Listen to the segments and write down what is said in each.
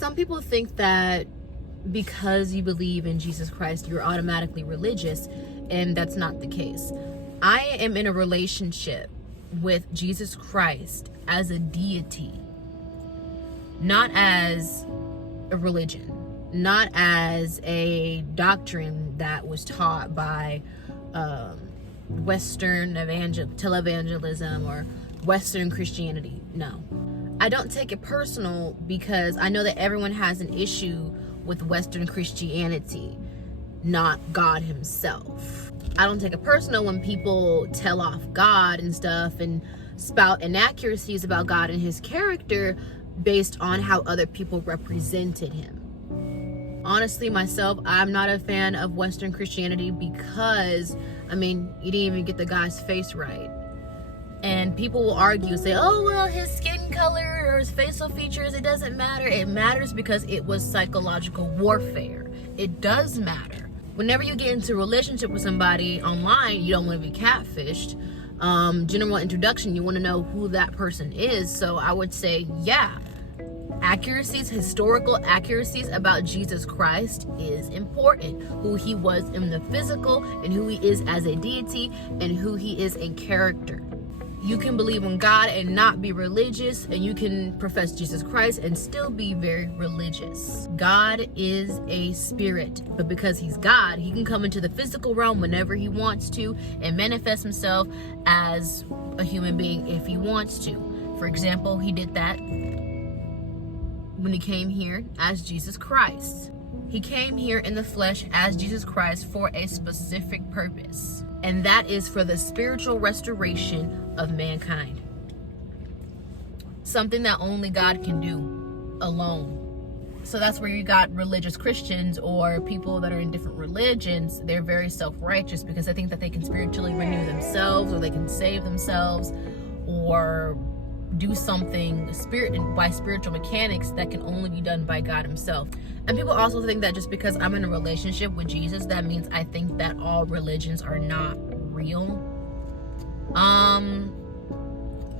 some people think that because you believe in Jesus Christ, you're automatically religious, and that's not the case. I am in a relationship with Jesus Christ as a deity, not as a religion, not as a doctrine that was taught by Western televangelism or Western Christianity. No, I don't take it personal because I know that everyone has an issue with Western Christianity, not God himself. I don't take it personal when people tell off God and stuff and spout inaccuracies about God and his character based on how other people represented him. Honestly, myself, I'm not a fan of Western Christianity because, I mean, you didn't even get the guy's face right. And people will argue, say, oh, well, his skin color or his facial features, it doesn't matter. It matters because it was psychological warfare. It does matter. Whenever you get into a relationship with somebody online, you don't want to be catfished. General introduction, you want to know who that person is. So I would say, yeah, accuracies, historical accuracies about Jesus Christ is important. Who he was in the physical and who he is as a deity and who he is in character. You can believe in God and not be religious, and you can profess Jesus Christ and still be very religious. God is a spirit, but because he's God, he can come into the physical realm whenever he wants to and manifest himself as a human being if he wants to. For example, he did that when he came here as Jesus Christ. He came here in the flesh as Jesus Christ for a specific purpose, and that is for the spiritual restoration of mankind. Something that only God can do alone. So that's where you got religious Christians or people that are in different religions. They're very self-righteous because they think that they can spiritually renew themselves or they can save themselves or do something by spiritual mechanics that can only be done by God himself. And people also think that just because I'm in a relationship with Jesus, that means I think that all religions are not real.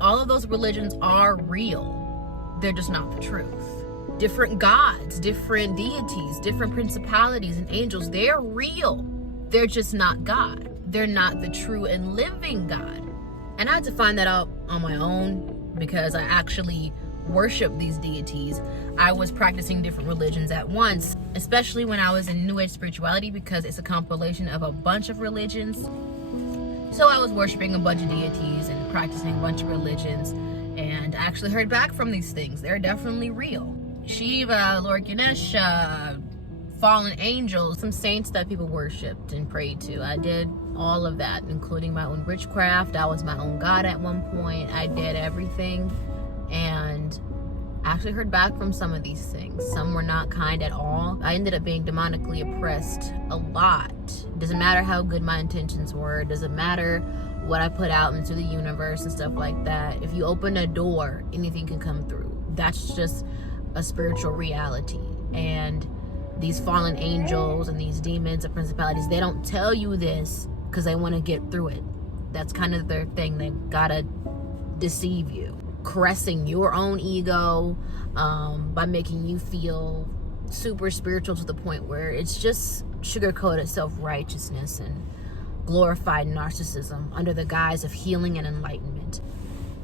All of those religions are real. They're just not the truth. Different gods, different deities, different principalities and angels, they're real. They're just not God. They're not the true and living God. And I had to find that out on my own because I actually worship these deities. I was practicing different religions at once, especially when I was in New Age spirituality because it's a compilation of a bunch of religions. So I was worshiping a bunch of deities and practicing a bunch of religions, and I actually heard back from these things. They're definitely real. Shiva, Lord Ganesha, fallen angels, some saints that people worshipped and prayed to. I did all of that, including my own witchcraft. I was my own god at one point. I did everything, and I actually heard back from some of these things. Some were not kind at all. I ended up being demonically oppressed a lot. Doesn't matter how good my intentions were. Doesn't matter what I put out into the universe and stuff like that. If you open a door, anything can come through. That's just a spiritual reality. And these fallen angels and these demons and principalities, they don't tell you this because they want to get through it. That's kind of their thing. They gotta deceive you, caressing your own ego by making you feel super spiritual to the point where it's just sugar-coated self-righteousness and glorified narcissism under the guise of healing and enlightenment.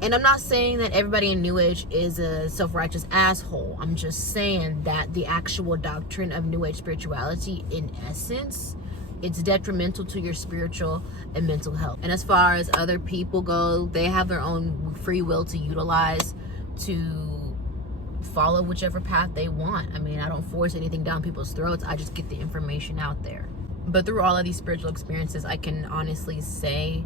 And I'm not saying that everybody in New Age is a self-righteous asshole. I'm just saying that the actual doctrine of New Age spirituality, in essence, it's detrimental to your spiritual and mental health. And as far as other people go, they have their own free will to utilize to follow whichever path they want. I mean, I don't force anything down people's throats. I just get the information out there. But through all of these spiritual experiences, I can honestly say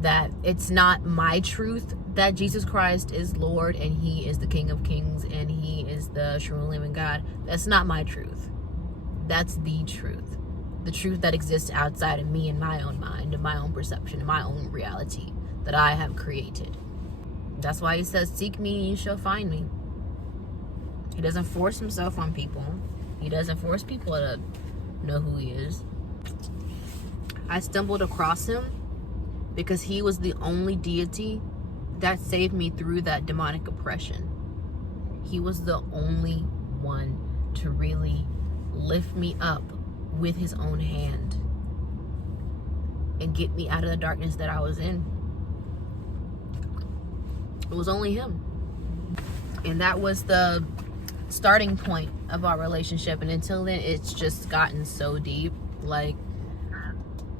that it's not my truth that Jesus Christ is Lord and he is the King of Kings and he is the true and living God. That's not my truth. That's the truth. The truth that exists outside of me and my own mind and my own perception and my own reality that I have created. That's why he says, seek me and you shall find me. He doesn't force himself on people. He doesn't force people to know who he is. I stumbled across him because he was the only deity that saved me through that demonic oppression. He was the only one to really lift me up with his own hand and get me out of the darkness that I was in. It was only him. And that was the starting point of our relationship. And until then, it's just gotten so deep. Like,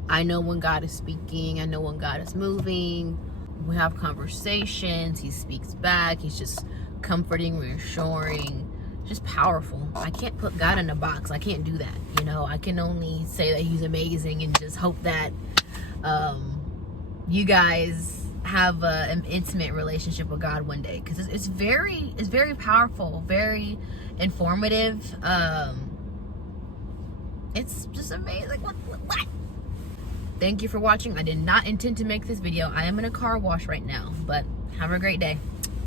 I know when God is speaking. I know when God is moving. We have conversations. He speaks back. He's just comforting, reassuring, just powerful. I can't put God in a box. I can't do that. You know, I can only say that he's amazing and just hope that you guys have an intimate relationship with God one day, because it's very powerful, very informative. It's just amazing. What? Thank you for watching. I did not intend to make this video. I am in a car wash right now, but have a great day.